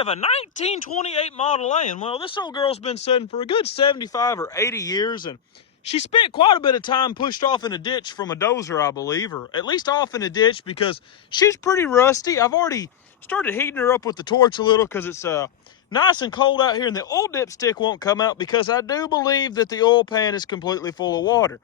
have a 1928 Model A, and well, this old girl's been sitting for a good 75 or 80 years, and she spent quite a bit of time pushed off in a ditch from a dozer, I believe, or at least off in a ditch because she's pretty rusty. I've already started heating her up with the torch a little because it's nice and cold out here, and the oil dipstick won't come out because I do believe that the oil pan is completely full of water.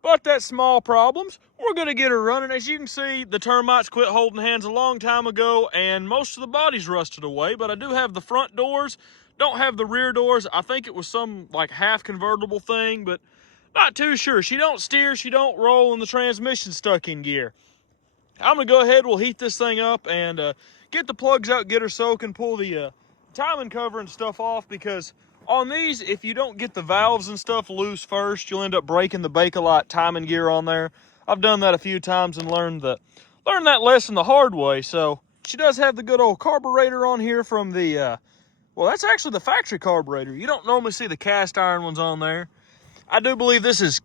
But that's small problems. We're gonna get her running. As you can see, the termites quit holding hands a long time ago and most of the body's rusted away, but I do have the front doors, don't have the rear doors. I think it was some like half convertible thing, but not too sure. She don't steer, she don't roll, and the transmission's stuck in gear. I'm gonna go ahead, we'll heat this thing up and get the plugs out, get her soaking, pull the timing cover and stuff off, because on these, if you don't get the valves and stuff loose first, you'll end up breaking the Bakelite timing gear on there. I've done that a few times and learned that lesson the hard way. So she does have the good old carburetor on here from the, well, that's actually the factory carburetor. You don't normally see the cast iron ones on there. I do believe this is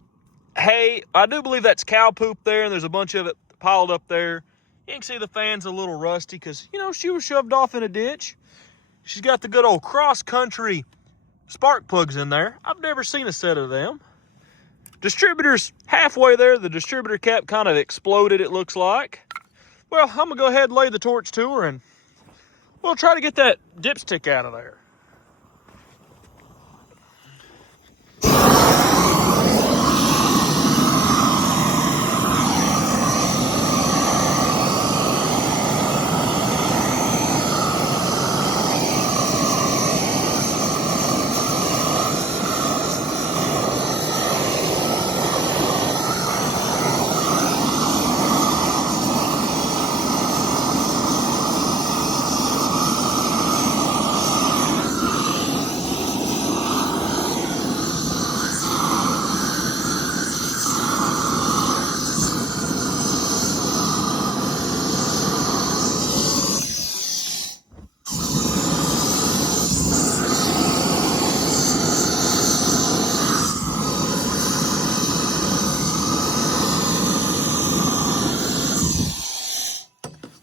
hay. I do believe that's cow poop there, and there's a bunch of it piled up there. You can see the fan's a little rusty because, you know, she was shoved off in a ditch. She's got the good old cross-country spark plugs in there. I've never seen a set of them. Distributor's halfway there. The distributor cap kind of exploded, it looks like. Well, I'm gonna go ahead and lay the torch to her and we'll try to get that dipstick out of there.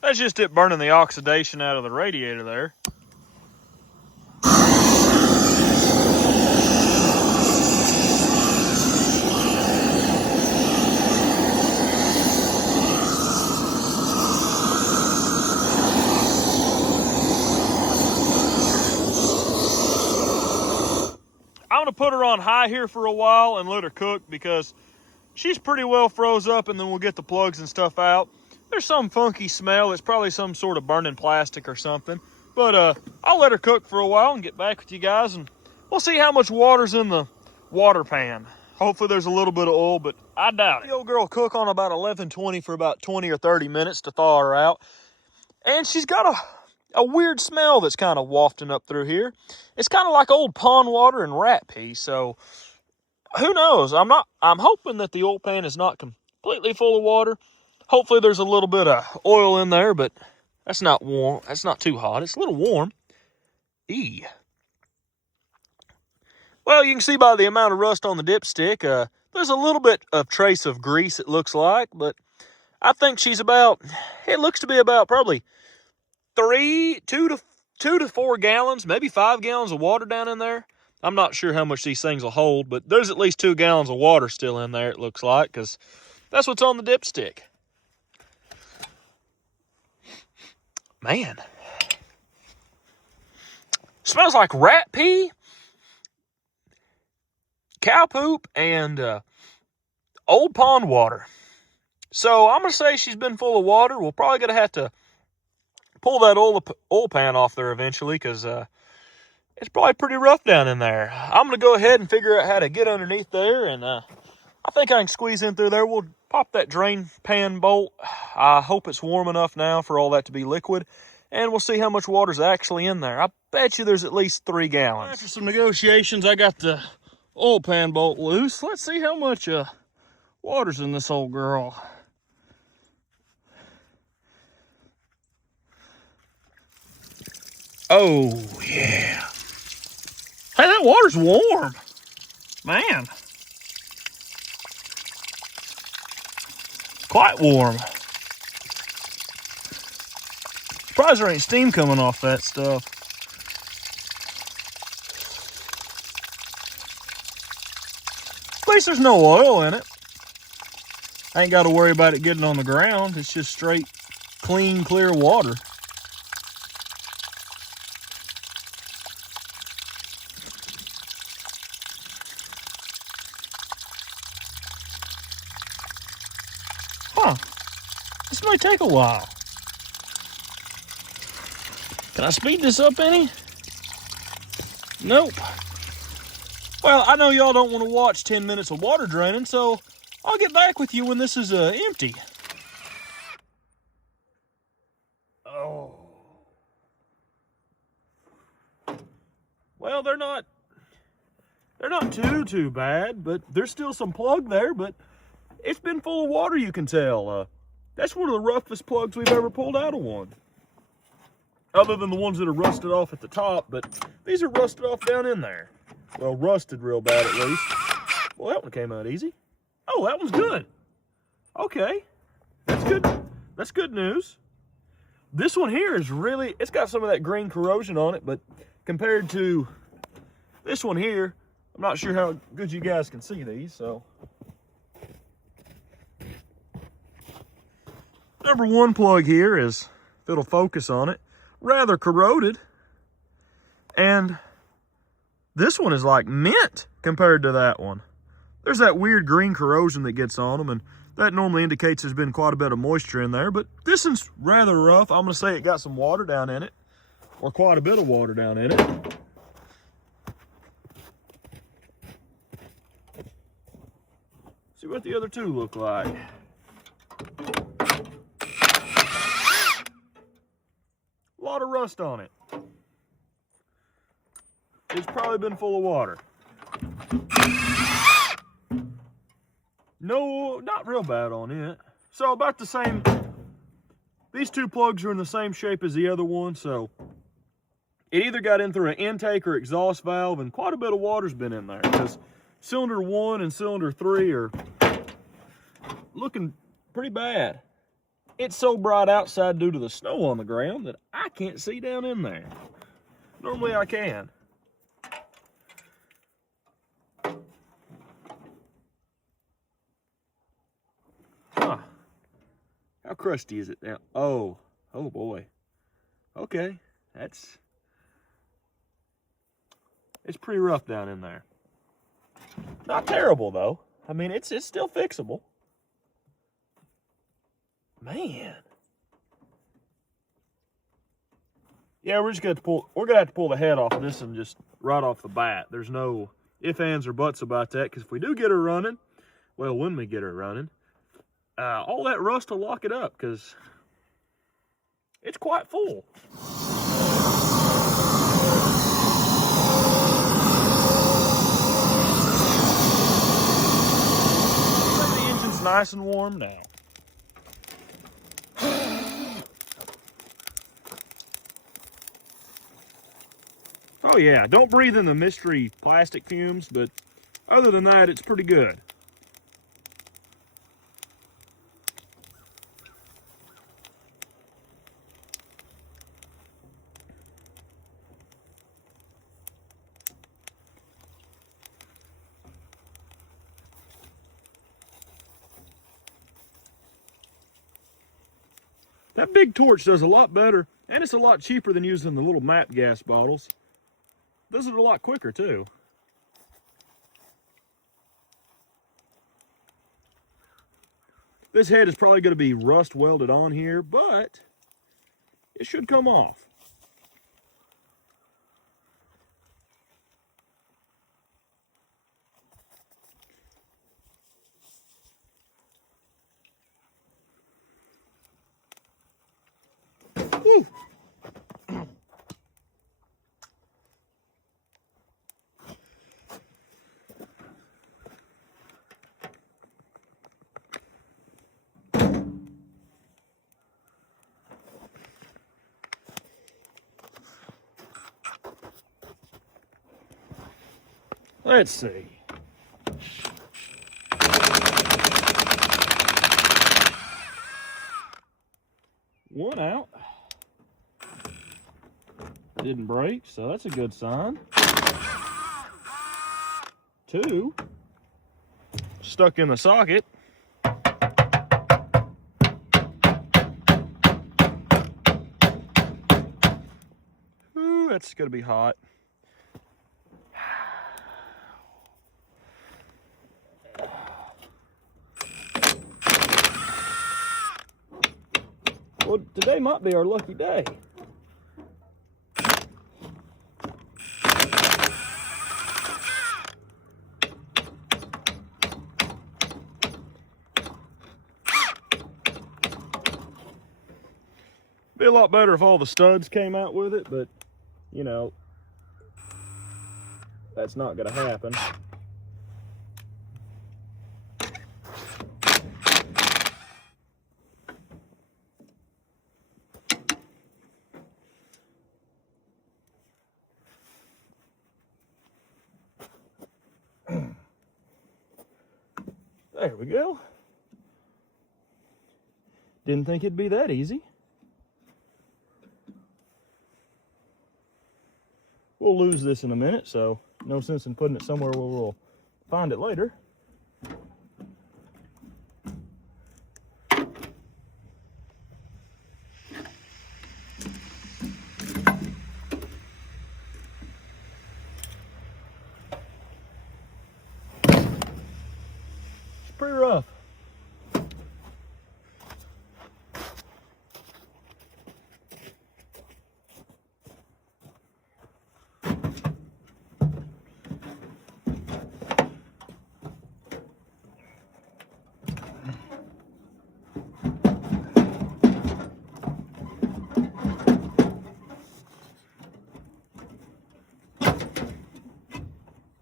That's just it burning the oxidation out of the radiator there. I'm gonna put her on high here for a while and let her cook because she's pretty well froze up, and then we'll get the plugs and stuff out. There's some funky smell. It's probably some sort of burning plastic or something. But I'll let her cook for a while and get back with you guys, and we'll see how much water's in the water pan. Hopefully there's a little bit of oil, but I doubt it. The old girl will cook on about 1120 for about 20 or 30 minutes to thaw her out. And she's got a weird smell that's kind of wafting up through here. It's kind of like old pond water and rat pee, so who knows? I'm hoping that the oil pan is not completely full of water. Hopefully there's a little bit of oil in there, but that's not warm. That's not too hot. It's a little warm. Eee. Well, you can see by the amount of rust on the dipstick, there's a little bit of trace of grease, it looks like, but I think she's about, it looks to be about probably 2 to 4 gallons, maybe 5 gallons of water down in there. I'm not sure how much these things will hold, but there's at least 2 gallons of water still in there, it looks like, because that's what's on the dipstick. Man. Smells like rat pee, cow poop, and old pond water. So I'm going to say she's been full of water. We're probably going to have to pull that oil pan off there eventually because it's probably pretty rough down in there. I'm going to go ahead and figure out how to get underneath there, and I think I can squeeze in through there. We'll pop that drain pan bolt. I hope it's warm enough now for all that to be liquid, and we'll see how much water's actually in there. I bet you there's at least 3 gallons. After some negotiations, I got the oil pan bolt loose. Let's see how much water's in this old girl. Oh, yeah. Hey, that water's warm. Man. Quite warm. Surprised there ain't steam coming off that stuff. least there's no oil in it. I ain't got to worry about it getting on the ground. It's just straight, clean, clear water. Huh. This might take a while. Can I speed this up any? Nope. Well, I know y'all don't want to watch 10 minutes of water draining, so I'll get back with you when this is empty. Oh. Well, they're not too bad, but there's still some plug there, but it's been full of water, you can tell. That's one of the roughest plugs we've ever pulled out of one. Other than the ones that are rusted off at the top, but these are rusted off down in there. Well, rusted real bad at least. Well, that one came out easy. Oh, that one's good. Okay, that's good. That's good news. This one here is really, it's got some of that green corrosion on it, but compared to this one here, I'm not sure how good you guys can see these, so. Number one plug here is, if it'll focus on it, rather corroded. And this one is like mint compared to that one. There's that weird green corrosion that gets on them, and that normally indicates there's been quite a bit of moisture in there, but this one's rather rough. I'm gonna say it got some water down in it, or quite a bit of water down in it. See what the other two look like. A lot of rust on it. It's probably been full of water. No, not real bad on it. So about the same, these two plugs are in the same shape as the other one, so it either got in through an intake or exhaust valve, and quite a bit of water's been in there, because cylinder 1 and cylinder 3 are looking pretty bad. It's so bright outside due to the snow on the ground that I can't see down in there. Normally I can. Huh. How crusty is it now? Oh boy. Okay, it's pretty rough down in there. Not terrible though. I mean, it's still fixable. Man. Yeah, we're gonna have to pull the head off of this and just right off the bat. There's no ifs, ands, or buts about that, because if we do get her running, well, when we get her running, all that rust will lock it up, because it's quite full. The engine's nice and warm now. Oh yeah, don't breathe in the mystery plastic fumes, but other than that, it's pretty good. That big torch does a lot better, and it's a lot cheaper than using the little MAP gas bottles. Does it a lot quicker too. This head is probably going to be rust welded on here, but it should come off. Woo. Let's see. One out. Didn't break, so that's a good sign. Two. stuck in the socket. Ooh, that's gonna be hot. Well, today might be our lucky day. Be a lot better if all the studs came out with it, but you know, that's not gonna happen. There we go. Didn't think it'd be that easy. We'll lose this in a minute, so no sense in putting it somewhere where we'll find it later. It's pretty rough.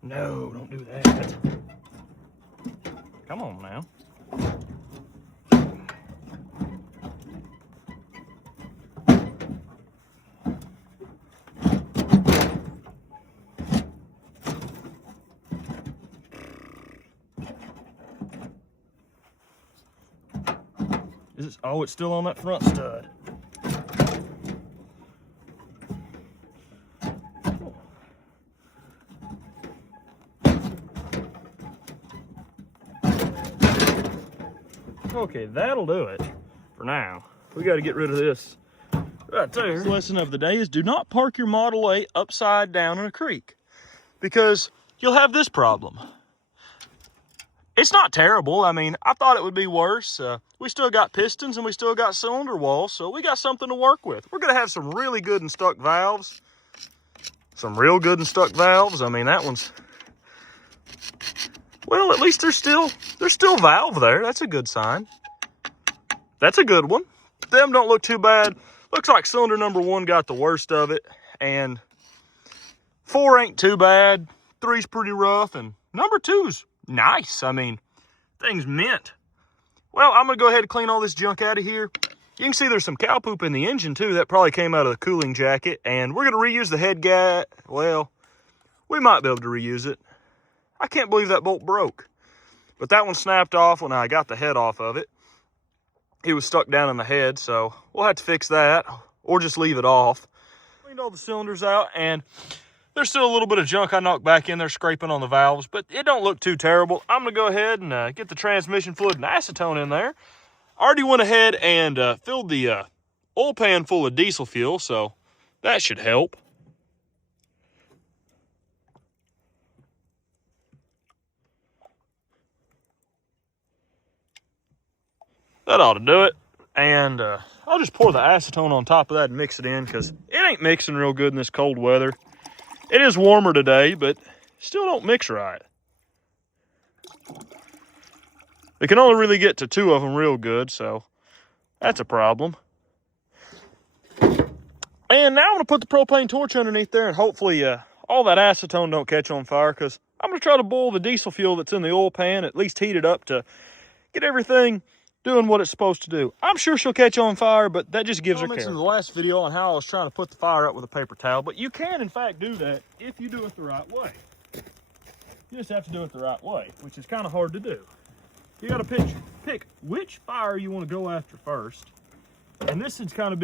No, don't do that. Come on now. Is it? Oh, it's still on that front stud. Okay, that'll do it for now. We got to get rid of this right there. The lesson of the day is do not park your Model A upside down in a creek, because you'll have this problem. It's not terrible. I mean, I thought it would be worse. We still got pistons and we still got cylinder walls, so we got something to work with. We're going to have some really good and stuck valves. Some real good and stuck valves. I mean, that one's... Well, at least there's still valve there. That's a good sign. That's a good one. Them don't look too bad. Looks like cylinder number 1 got the worst of it, and 4 ain't too bad. 3's pretty rough, and number 2's nice. I mean, thing's mint. Well, I'm gonna go ahead and clean all this junk out of here. You can see there's some cow poop in the engine too. That probably came out of the cooling jacket, and we're gonna reuse the head gasket. Well, we might be able to reuse it. I can't believe that bolt broke, but that one snapped off when I got the head off of it. It was stuck down in the head, so we'll have to fix that or just leave it off. Cleaned all the cylinders out, and there's still a little bit of junk I knocked back in there scraping on the valves, but it don't look too terrible. I'm gonna go ahead and get the transmission fluid and acetone in there. I already went ahead and filled the oil pan full of diesel fuel, so that should help. That ought to do it. And I'll just pour the acetone on top of that and mix it in, because it ain't mixing real good in this cold weather. It is warmer today, but still don't mix right. They can only really get to 2 of them real good, so that's a problem. And now I'm going to put the propane torch underneath there, and hopefully all that acetone don't catch on fire, because I'm going to try to boil the diesel fuel that's in the oil pan, at least heat it up to get everything doing what it's supposed to do. I'm sure she'll catch on fire, but that just gives her care. I mentioned in the last video on how I was trying to put the fire out with a paper towel, but you can in fact do that if you do it the right way. You just have to do it the right way, which is kind of hard to do. You got to pick which fire you want to go after first, and this is kind of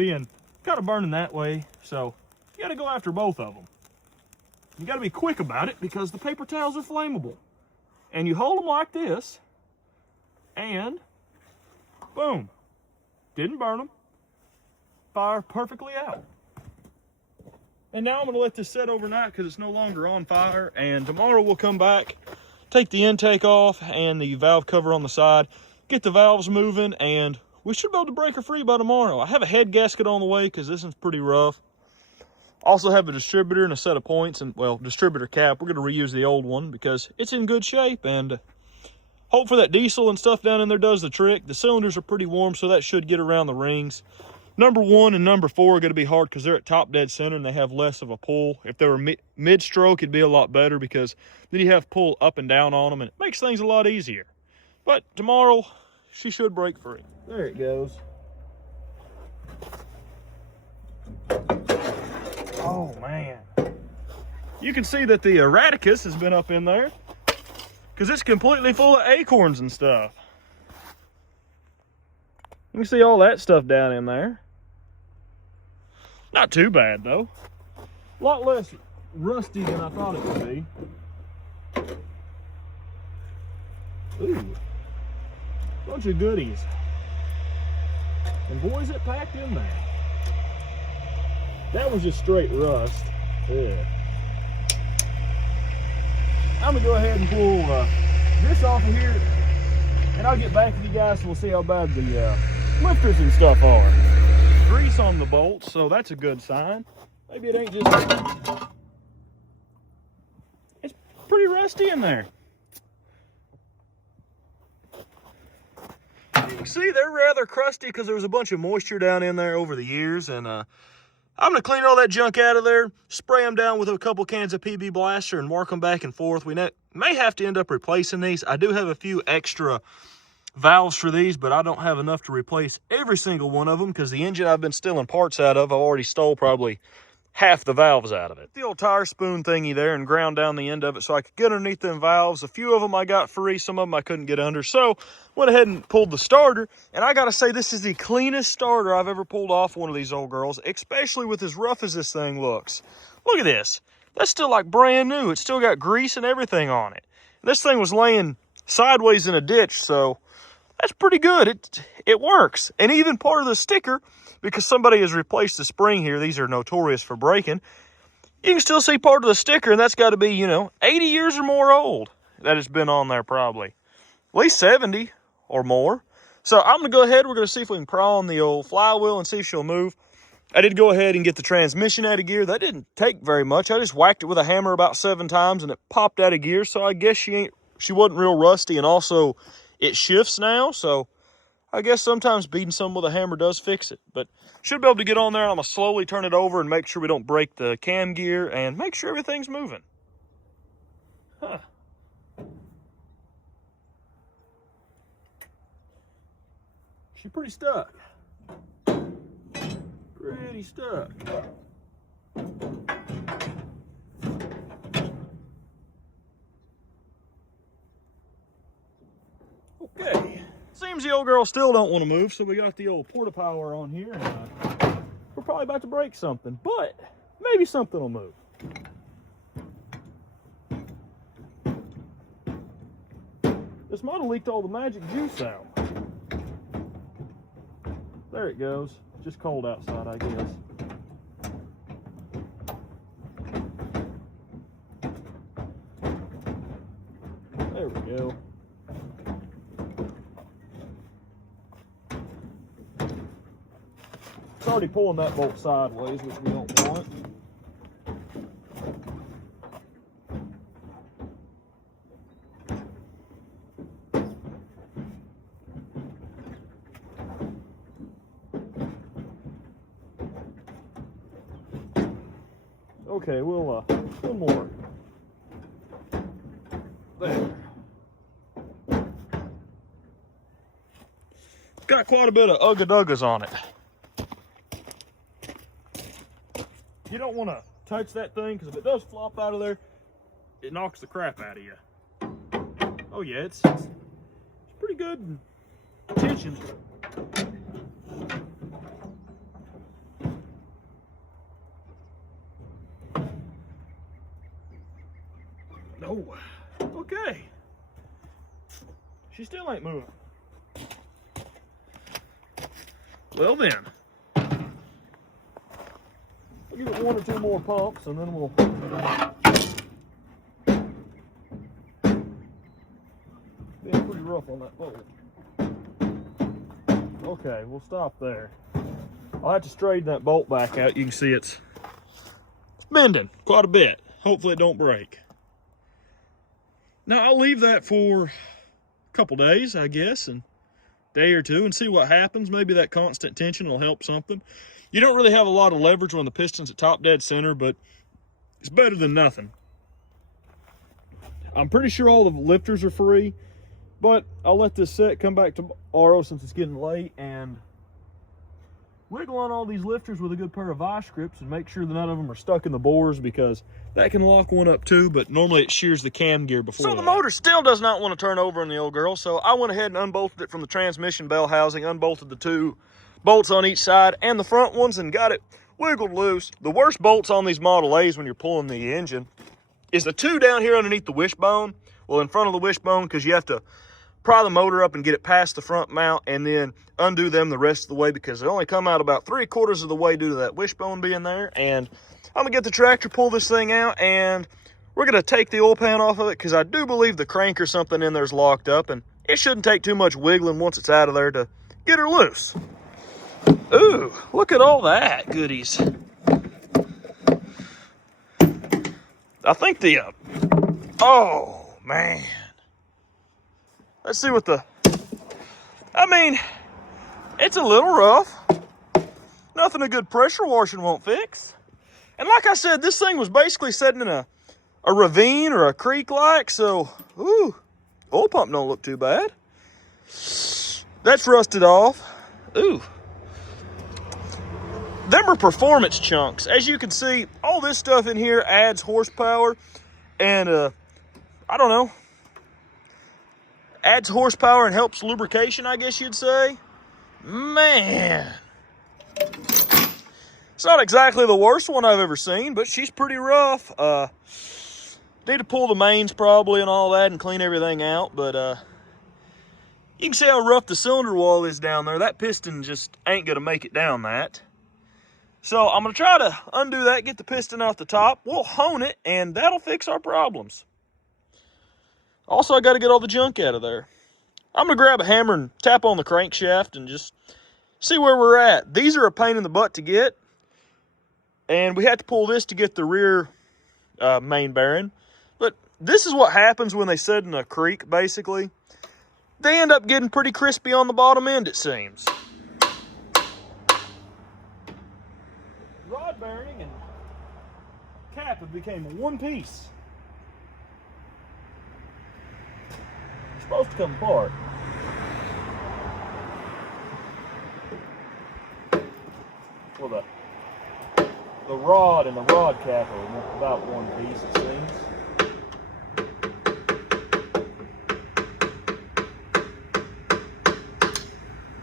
burning that way, so you got to go after both of them. You got to be quick about it, because the paper towels are flammable, and you hold them like this, and boom, didn't burn them. Fire perfectly out. And now I'm gonna let this set overnight because it's no longer on fire, and tomorrow we'll come back, take the intake off and the valve cover on the side, get the valves moving, and we should be able to break her free by tomorrow. I have a head gasket on the way because this one's pretty rough. Also have a distributor and a set of points, and well, distributor cap. We're gonna reuse the old one because it's in good shape, and hopefully that diesel and stuff down in there does the trick. The cylinders are pretty warm, so that should get around the rings. Number 1 and number 4 are going to be hard because they're at top dead center and they have less of a pull. If they were mid-stroke, it'd be a lot better because then you have pull up and down on them, and it makes things a lot easier. But tomorrow, she should break free. There it goes. Oh, man. You can see that the Radicus has been up in there because it's completely full of acorns and stuff. You can see all that stuff down in there. Not too bad, though. A lot less rusty than I thought it would be. Ooh. Bunch of goodies. And boy, is it packed in there. That was just straight rust. Yeah. I'm gonna go ahead and pull this off of here, and I'll get back with you guys and we'll see how bad the lifters and stuff are. Grease on the bolts, so that's a good sign. Maybe it ain't just... It's pretty rusty in there. You can see they're rather crusty because there was a bunch of moisture down in there over the years, and I'm gonna clean all that junk out of there, spray them down with a couple cans of PB Blaster and mark them back and forth. We may have to end up replacing these. I do have a few extra valves for these, but I don't have enough to replace every single one of them because the engine I've been stealing parts out of, I've already stole probably half the valves out of it. The old tire spoon thingy there and ground down the end of it so I could get underneath them valves. A few of them I got free, some of them I couldn't get under, so went ahead and pulled the starter. And I gotta say, this is the cleanest starter I've ever pulled off one of these old girls, especially with as rough as this thing looks. Look at this. That's still like brand new. It's still got grease and everything on it. This thing was laying sideways in a ditch, so that's pretty good. It works. And even part of the sticker, because somebody has replaced the spring here, these are notorious for breaking, you can still see part of the sticker, and that's got to be, you know, 80 years or more old. That has been on there probably. At least 70 or more. So I'm going to go ahead. We're going to see if we can pry on the old flywheel and see if she'll move. I did go ahead and get the transmission out of gear. That didn't take very much. I just whacked it with a hammer about 7 times, and it popped out of gear. So I guess she wasn't real rusty, and also it shifts now, so I guess sometimes beating something with a hammer does fix it. But should be able to get on there. I'm going to slowly turn it over and make sure we don't break the cam gear and make sure everything's moving. Huh. She's pretty stuck. Pretty stuck. Okay. Seems the old girl still don't want to move, so we got the old porta power on here, and we're probably about to break something, but maybe something will move. This might have leaked all the magic juice out. There it goes. Just cold outside, I guess. There we go. It's already pulling that bolt sideways, which we don't want. Okay, one more. There. Got quite a bit of ugga-duggas on it. You don't want to touch that thing, because if it does flop out of there, it knocks the crap out of you. Oh yeah, it's pretty good tension. Oh, okay. She still ain't moving. Well then, we'll give it 1 or 2 more pumps and then we'll being pretty rough on that bolt. Okay, we'll stop there. I'll have to straighten that bolt back out. You can see it's bending quite a bit. Hopefully it don't break. Now I'll leave that for a couple days, I guess, and day or two, and see what happens. Maybe that constant tension will help something. You don't really have a lot of leverage when the piston's at top dead center, but it's better than nothing. I'm pretty sure all the lifters are free, but I'll let this set, come back tomorrow since it's getting late, and wiggle on all these lifters with a good pair of vice grips and make sure that none of them are stuck in the bores, because that can lock one up too, but normally it shears the cam gear before. So the motor still does not want to turn over in the old girl, so I went ahead and unbolted it from the transmission bell housing, unbolted the 2 bolts on each side and the front ones, and got it wiggled loose. The worst bolts on these Model A's when you're pulling the engine is the 2 down here underneath the wishbone, well, in front of the wishbone, because you have to pry the motor up and get it past the front mount and then undo them the rest of the way, because they only come out about 3/4 of the way due to that wishbone being there. And I'm gonna get the tractor, pull this thing out, and we're gonna take the oil pan off of it, because I do believe the crank or something in there is locked up, and it shouldn't take too much wiggling once it's out of there to get her loose. Ooh, look at all that goodies. I think the, oh man. Let's see what I mean, it's a little rough. Nothing a good pressure washing won't fix. And like I said, this thing was basically sitting in a ravine or a creek like, so, ooh, oil pump don't look too bad. That's rusted off. Ooh. Them are performance chunks. As you can see, all this stuff in here adds horsepower and, I don't know, adds horsepower and helps lubrication, I guess you'd say. Man. It's not exactly the worst one I've ever seen, but she's pretty rough. Need to pull the mains probably and all that and clean everything out, but you can see how rough the cylinder wall is down there. That piston just ain't gonna make it down that. So I'm gonna try to undo that, get the piston off the top. We'll hone it, and that'll fix our problems. Also, I gotta get all the junk out of there. I'm gonna grab a hammer and tap on the crankshaft and just see where we're at. These are a pain in the butt to get, and we had to pull this to get the rear main bearing. But this is what happens when they set in a creek, basically. They end up getting pretty crispy on the bottom end, it seems. Rod bearing and cap have became one piece. It's supposed to come apart. Well, the rod and the rod cap are about one piece, it seems.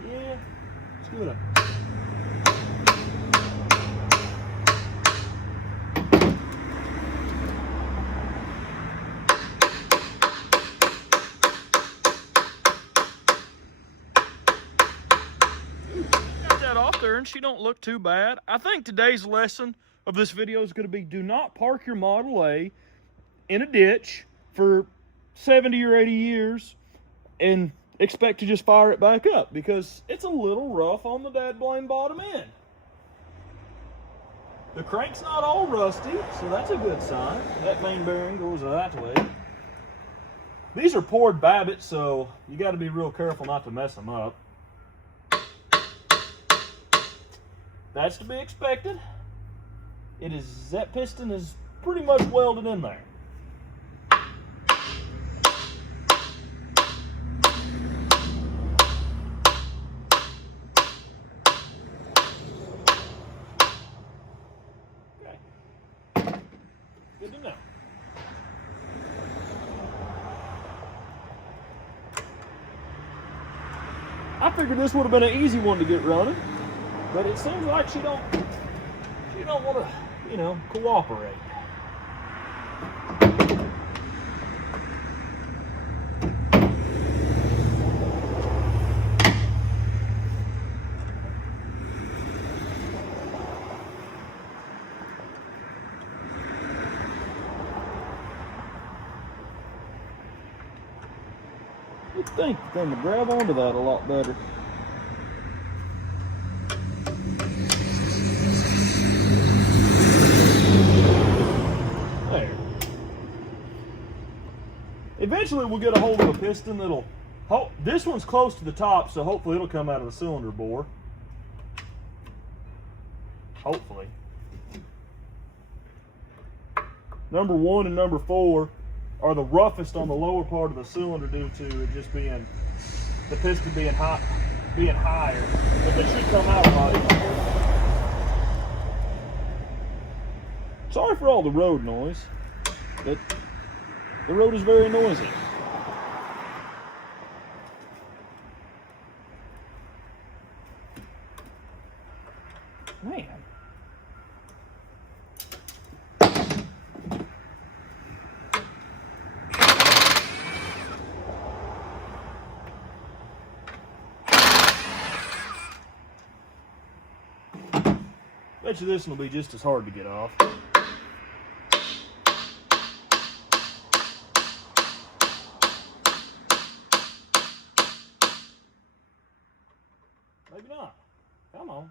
Yeah, it's good. Off there, and she don't look too bad. I think today's lesson of this video is going to be, do not park your Model A in a ditch for 70 or 80 years and expect to just fire it back up, because it's a little rough on the dadblame bottom end. The crank's not all rusty, so that's a good sign. That main bearing goes that way. These are poured Babbitt, so you got to be real careful not to mess them up. That's to be expected. That piston is pretty much welded in there. Okay. Good to know. I figured this would have been an easy one to get running. But it seems like she don't want to, you know, cooperate. You'd think the thing would grab onto that a lot better. There. Eventually we'll get a hold of a piston that'll, this one's close to the top, so hopefully it'll come out of the cylinder bore. Hopefully. Number 1 and number 4 are the roughest on the lower part of the cylinder due to it just being, the piston being higher, but they should come out a lot easier. Sorry for all the road noise, but the road is very noisy. Man. Bet you this one will be just as hard to get off. Maybe not. Come on.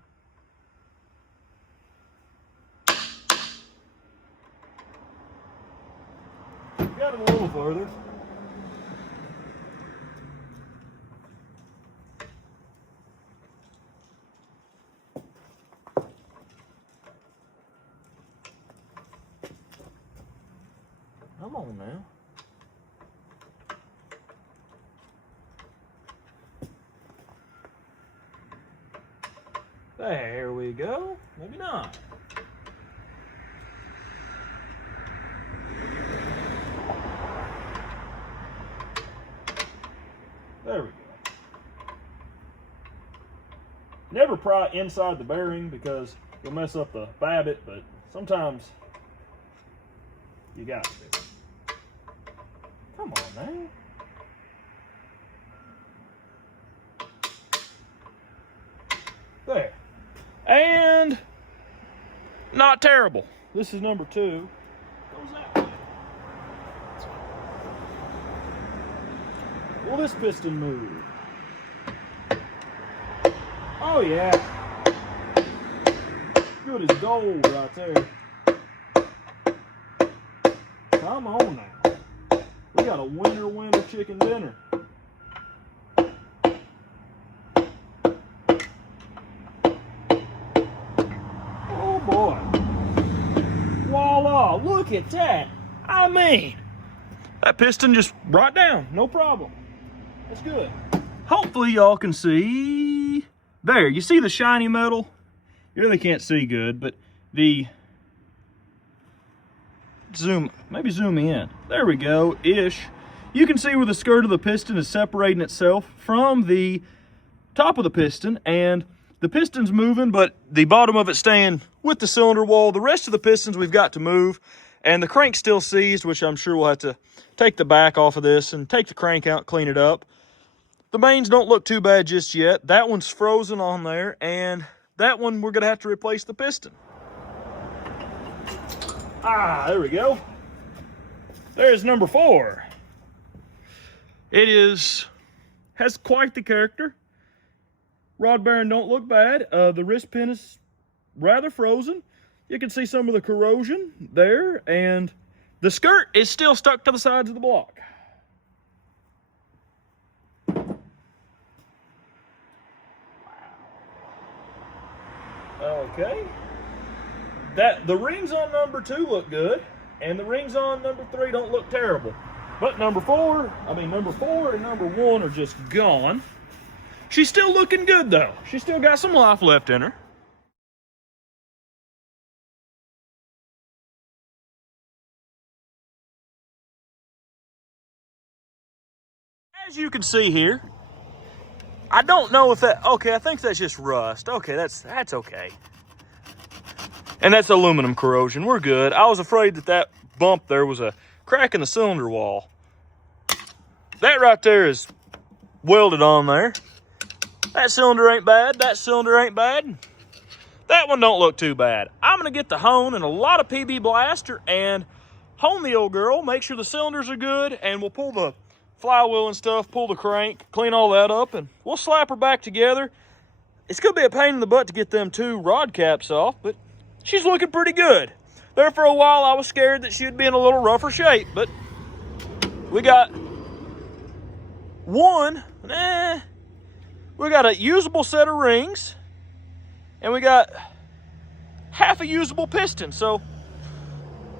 Got it a little further. Come on now. There we go. Maybe not. There we go. Never pry inside the bearing because you'll mess up the babbitt, but sometimes you got to. Come on, man. There. And not terrible. This is number 2. Goes that way. Will this piston move? Oh yeah. Good as gold right there. Come on now. We got a winner chicken dinner. Oh boy. Voila, look at that. I mean, that piston just right down, no problem. That's good. Hopefully y'all can see. There, you see the shiny metal? You really can't see good, but the maybe zoom in. There we go, ish. You can see where the skirt of the piston is separating itself from the top of the piston, and the piston's moving, but the bottom of it staying with the cylinder wall. The rest of the pistons we've got to move, and the crank's still seized, which I'm sure we'll have to take the back off of this and take the crank out, clean it up. The mains don't look too bad just yet. That one's frozen on there, and that one we're gonna have to replace the piston. Ah, there we go. There's number 4. It has quite the character. Rod bearing don't look bad. The wrist pin is rather frozen. You can see some of the corrosion there, and the skirt is still stuck to the sides of the block. Okay. The rings on number 2 look good, and the rings on number 3 don't look terrible. But number 4 and number 1 are just gone. She's still looking good though. She's still got some life left in her. As you can see here, I don't know if that, okay, I think that's just rust. Okay, that's okay. And that's aluminum corrosion, we're good. I was afraid that bump there was a crack in the cylinder wall. That right there is welded on there. That cylinder ain't bad, that cylinder ain't bad. That one don't look too bad. I'm gonna get the hone and a lot of PB blaster and hone the old girl, make sure the cylinders are good, and we'll pull the flywheel and stuff, pull the crank, clean all that up, and we'll slap her back together. It's going to be a pain in the butt to get them 2 rod caps off, but she's looking pretty good. There for a while, I was scared that she'd be in a little rougher shape, but we got we got a usable set of rings, and we got half a usable piston, so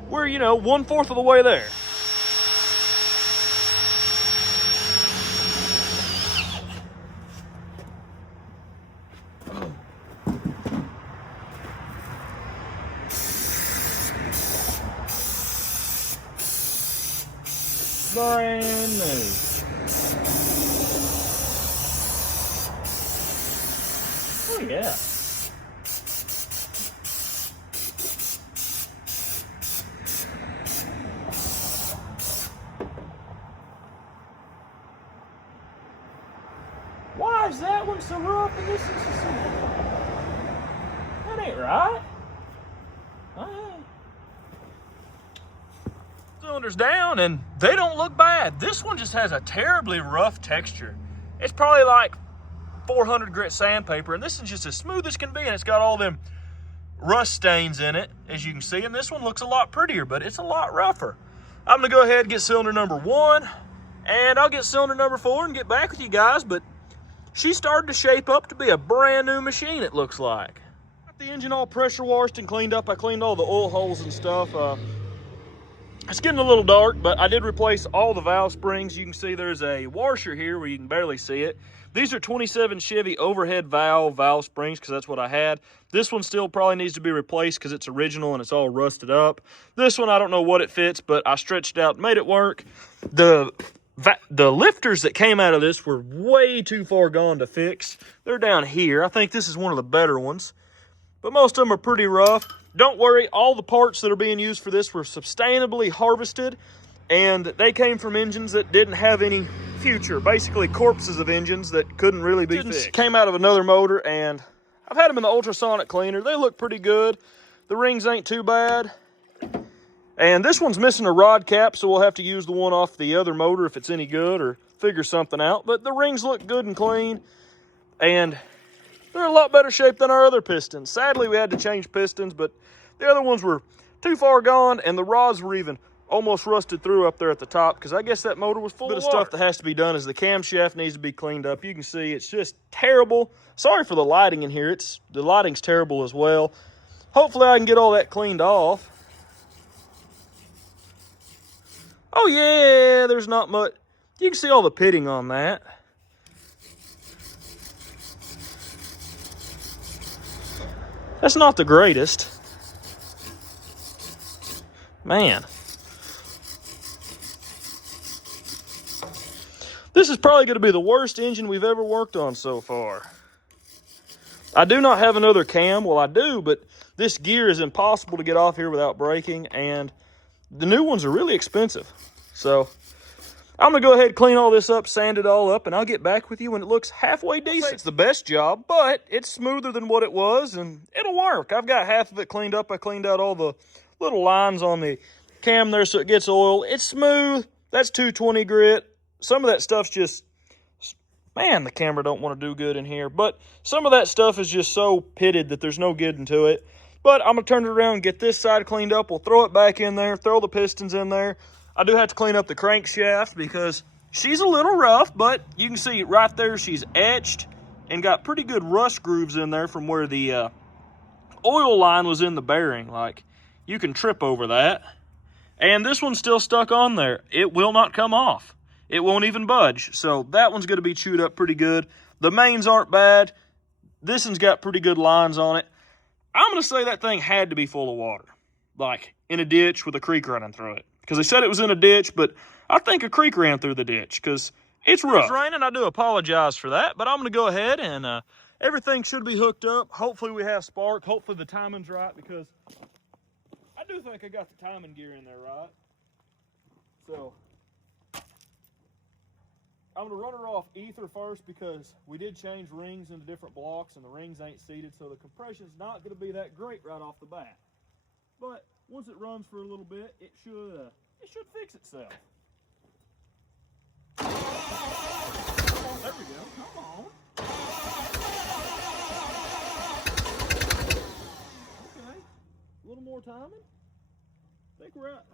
we're, 1/4 of the way there. Brand new. Oh yeah. Why is that one so rough and this is so... That ain't right. Cylinders down and they don't look bad. This one just has a terribly rough texture. It's probably like 400 grit sandpaper, and this is just as smooth as can be, and it's got all them rust stains in it, as you can see, and this one looks a lot prettier, but it's a lot rougher. I'm gonna go ahead and get cylinder number 1, and I'll get cylinder number 4 and get back with you guys, but she started to shape up to be a brand new machine, it looks like. Got the engine all pressure washed and cleaned up. I cleaned all the oil holes and stuff. It's getting a little dark, but I did replace all the valve springs. You can see there's a washer here where you can barely see it. These are 27 Chevy overhead valve springs, because that's what I had. This one still probably needs to be replaced because it's original and it's all rusted up. This one, I don't know what it fits, but I stretched it out and made it work. The lifters that came out of this were way too far gone to fix. They're down here. I think this is one of the better ones, but most of them are pretty rough. Don't worry, all the parts that are being used for this were sustainably harvested, and they came from engines that didn't have any future, basically corpses of engines that couldn't really be fixed. Came out of another motor, and I've had them in the ultrasonic cleaner. They look pretty good. The rings ain't too bad. And this one's missing a rod cap, so we'll have to use the one off the other motor if it's any good, or figure something out. But the rings look good and clean, and they're a lot better shape than our other pistons. Sadly, we had to change pistons, but the other ones were too far gone, and the rods were even almost rusted through up there at the top, because I guess that motor was full of water. Stuff that has to be done is the camshaft needs to be cleaned up. You can see it's just terrible. Sorry for the lighting in here. The lighting's terrible as well. Hopefully I can get all that cleaned off. Oh yeah, there's not much. You can see all the pitting on that. That's not the greatest. Man. This is probably going to be the worst engine we've ever worked on so far. I do not have another cam. Well, I do, but this gear is impossible to get off here without breaking, and the new ones are really expensive. So I'm going to go ahead and clean all this up, sand it all up, and I'll get back with you when it looks halfway decent. It's the best job, but it's smoother than what it was, and it'll work. I've got half of it cleaned up. I cleaned out all the little lines on the cam there so it gets oil. It's smooth. That's 220 grit. Some of that stuff's just, man, the camera don't want to do good in here, but some of that stuff is just so pitted that there's no getting to it. But I'm going to turn it around and get this side cleaned up. We'll throw it back in there, throw the pistons in there. I do have to clean up the crankshaft because she's a little rough, but you can see right there she's etched and got pretty good rust grooves in there from where the oil line was in the bearing. Like, you can trip over that. And this one's still stuck on there. It will not come off. It won't even budge. So that one's going to be chewed up pretty good. The mains aren't bad. This one's got pretty good lines on it. I'm going to say that thing had to be full of water. Like, in a ditch with a creek running through it. Because they said it was in a ditch, but I think a creek ran through the ditch because it's rough. It's raining. I do apologize for that, but I'm going to go ahead and everything should be hooked up. Hopefully we have spark. Hopefully the timing's right, because I do think I got the timing gear in there right. So I'm going to run her off ether first, because we did change rings into different blocks and the rings ain't seated, so the compression's not going to be that great right off the bat. But once it runs for a little bit, it should fix itself. There we go. Come on. Okay. A little more timing. I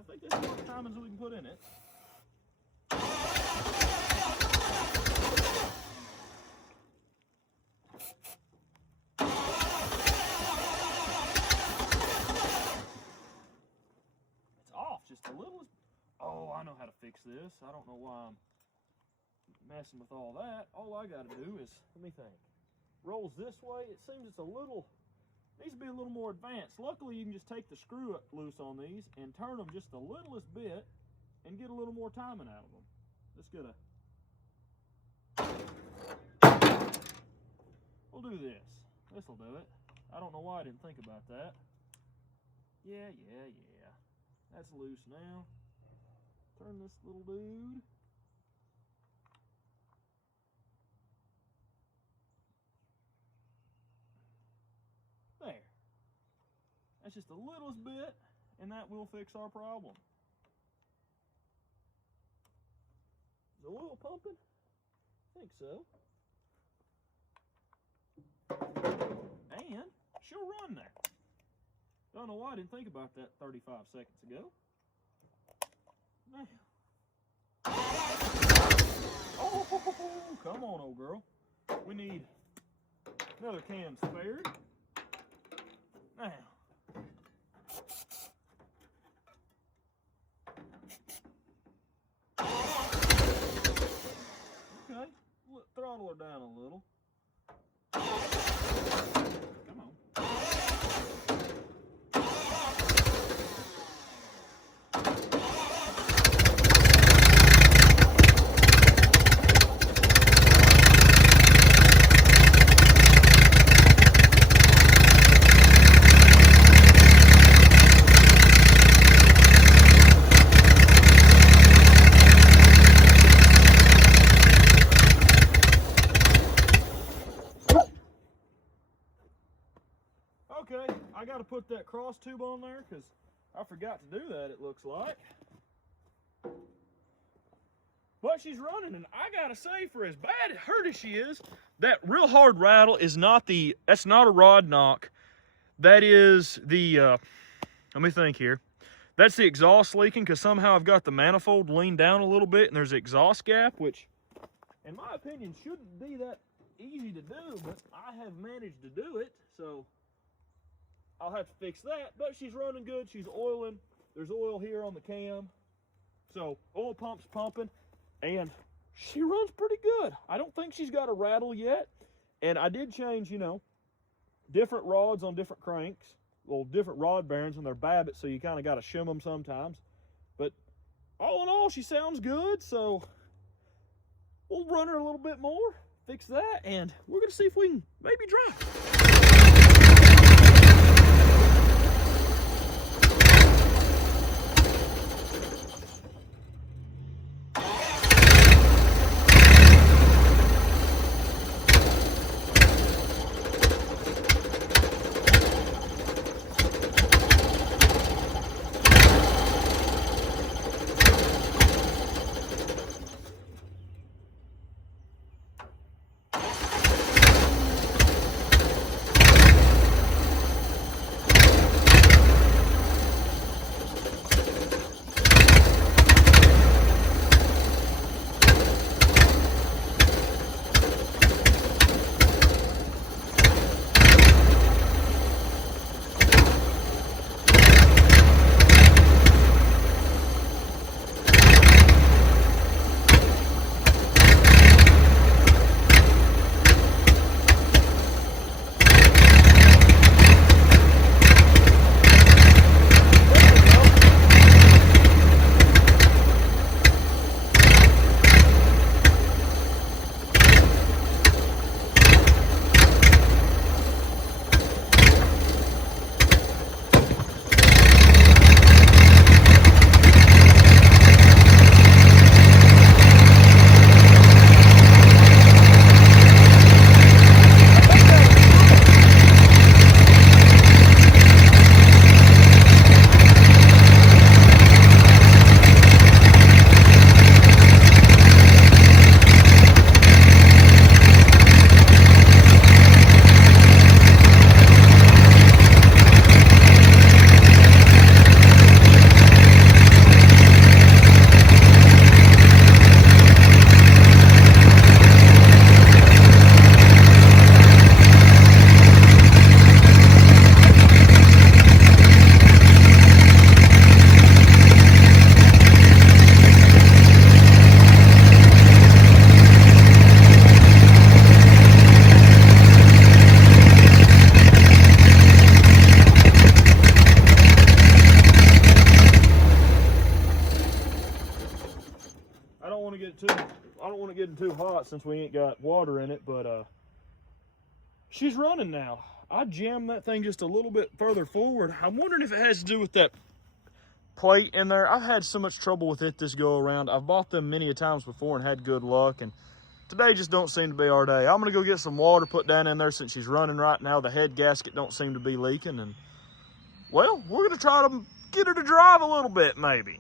think that's as much timing as we can put in it. It's off just a little. Oh, I know how to fix this. I don't know why I'm messing with all that. All I got to do is, let me think. Rolls this way. It seems it's a little, needs to be a little more advanced. Luckily, you can just take the screw loose on these and turn them just the littlest bit and get a little more timing out of them. Let's get a, we'll do this. This'll do it. I don't know why I didn't think about that. Yeah. That's loose now. Turn this little dude. There. That's just the littlest bit, and that will fix our problem. Is the oil pumping? I think so. And she'll run there. Don't know why I didn't think about that 35 seconds ago. Now. Oh, come on, old girl. We need another cam spared. Now. Okay, throttle her down a little. Come on. Okay, I got to put that cross tube on there because I forgot to do that, it looks like. But she's running, and I got to say, for as bad hurt as she is, that real hard rattle is that's not a rod knock. That is the, let me think here. That's the exhaust leaking because somehow I've got the manifold leaned down a little bit and there's an exhaust gap, which, in my opinion, shouldn't be that easy to do, but I have managed to do it, so I'll have to fix that. But she's running good. She's oiling. There's oil here on the cam. So oil pump's pumping, and she runs pretty good. I don't think she's got a rattle yet. And I did change, you know, different rods on different cranks. Well, different rod bearings when they're Babbitt, so you kind of got to shim them sometimes. But all in all, she sounds good. So we'll run her a little bit more, fix that, and we're going to see if we can maybe drive. want to get it too hot since we ain't got water in it, but she's running now. I jammed that thing just a little bit further forward. I'm wondering if it has to do with that plate in there. I've had so much trouble with it this go around. I've bought them many a times before and had good luck, and today just don't seem to be our day. I'm gonna go get some water put down in there since she's running right now. The head gasket don't seem to be leaking, and well, we're gonna try to get her to drive a little bit maybe.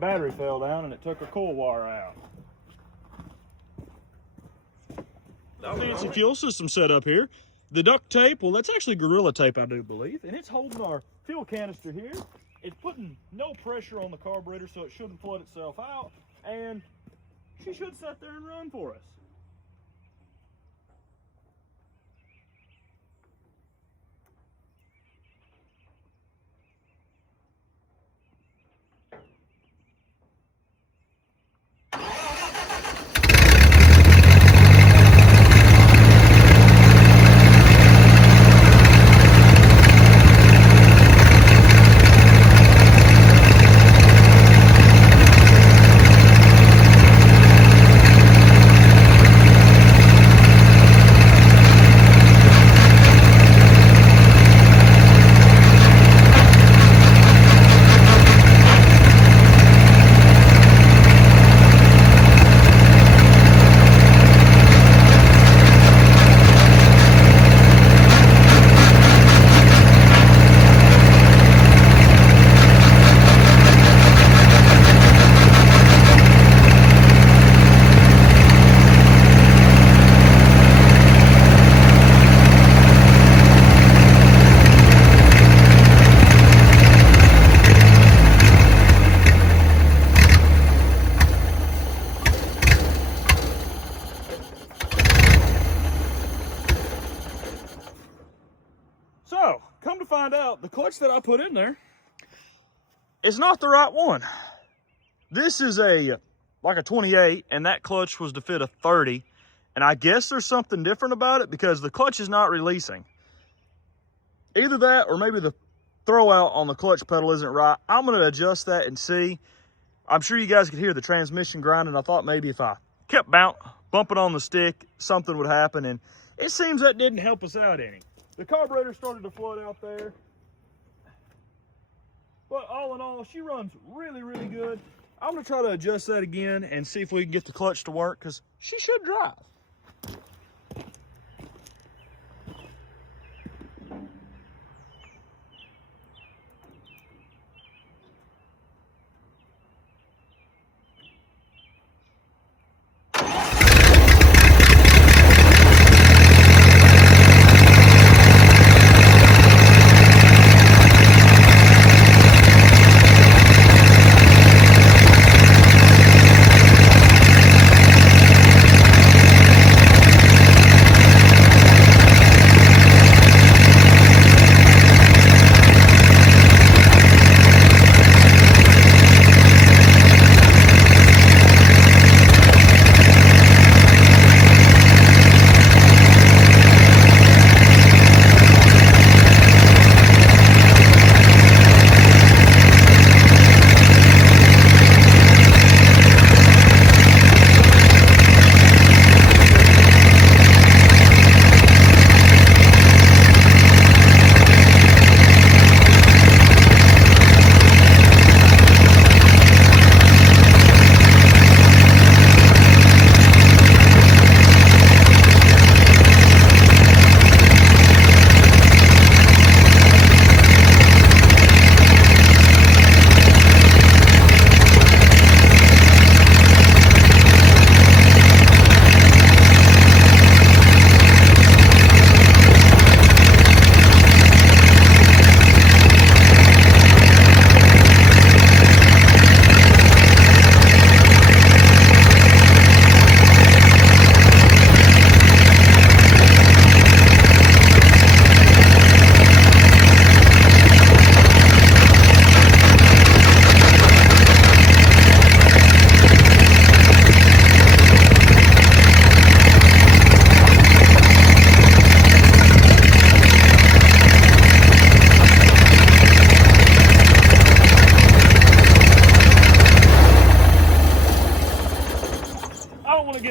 Battery fell down and it took her coil wire out. Fancy fuel system set up here. The duct tape, well, that's actually Gorilla Tape, I do believe, and it's holding our fuel canister here. It's putting no pressure on the carburetor, so it shouldn't flood itself out, and she should sit there and run for us. So, come to find out, the clutch that I put in there is not the right one. This is like a 28, and that clutch was to fit a 30. And I guess there's something different about it because the clutch is not releasing. Either that or maybe the throwout on the clutch pedal isn't right. I'm gonna adjust that and see. I'm sure you guys could hear the transmission grinding. I thought maybe if I kept bumping on the stick, something would happen, and it seems that didn't help us out any. The carburetor started to flood out there. But all in all, she runs really, really good. I'm gonna try to adjust that again and see if we can get the clutch to work, because she should drive.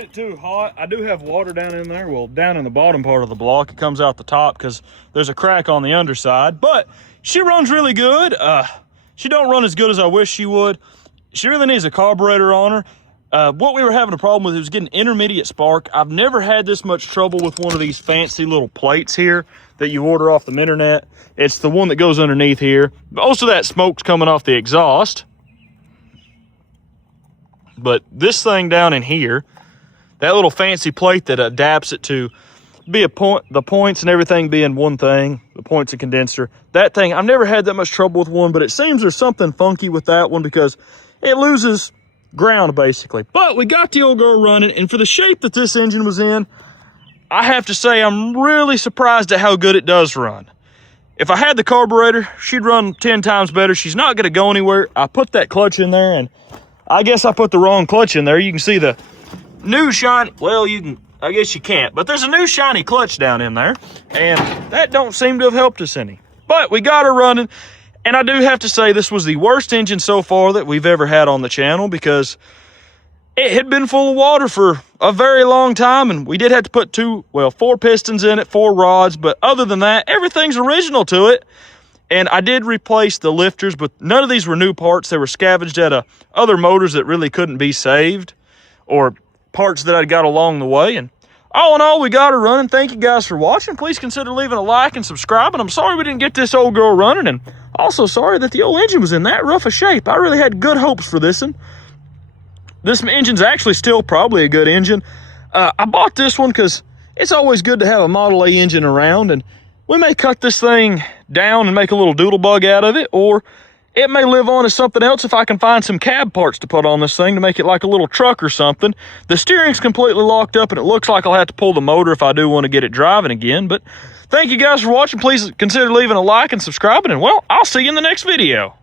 get too hot, I do have water down in there. Well, down in the bottom part of the block. It comes out the top because there's a crack on the underside. But she runs really good. She don't run as good as I wish she would. She really needs a carburetor on her. What we were having a problem with was getting intermediate spark. I've never had this much trouble with one of these fancy little plates here that you order off the internet. It's the one that goes underneath here. Most of that smoke's coming off the exhaust. But this thing down in here, that little fancy plate that adapts it to be a point, the points and everything being one thing, the points and condenser, that thing, I've never had that much trouble with one, but it seems there's something funky with that one because it loses ground basically. But we got the old girl running, and for the shape that this engine was in, I have to say I'm really surprised at how good it does run. If I had the carburetor, she'd run 10 times better. She's not going to go anywhere. I put that clutch in there, and I guess I put the wrong clutch in there. You can see the new shiny, well, you can, I guess you can't, but there's a new shiny clutch down in there, and that don't seem to have helped us any. But we got her running, and I do have to say this was the worst engine so far that we've ever had on the channel because it had been full of water for a very long time, and we did have to put 4 pistons in it, 4 rods, but other than that, everything's original to it. And I did replace the lifters, but none of these were new parts. They were scavenged out of other motors that really couldn't be saved, or parts that I'd got along the way. And all in all, we got her running. Thank you guys for watching. Please consider leaving a like and subscribing. I'm sorry we didn't get this old girl running, and also sorry that the old engine was in that rough a shape. I really had good hopes for this one. This engine's actually still probably a good engine. I bought this one because it's always good to have a Model A engine around, and we may cut this thing down and make a little doodlebug out of it, or it may live on as something else if I can find some cab parts to put on this thing to make it like a little truck or something. The steering's completely locked up, and it looks like I'll have to pull the motor if I do want to get it driving again. But thank you guys for watching. Please consider leaving a like and subscribing, and well, I'll see you in the next video.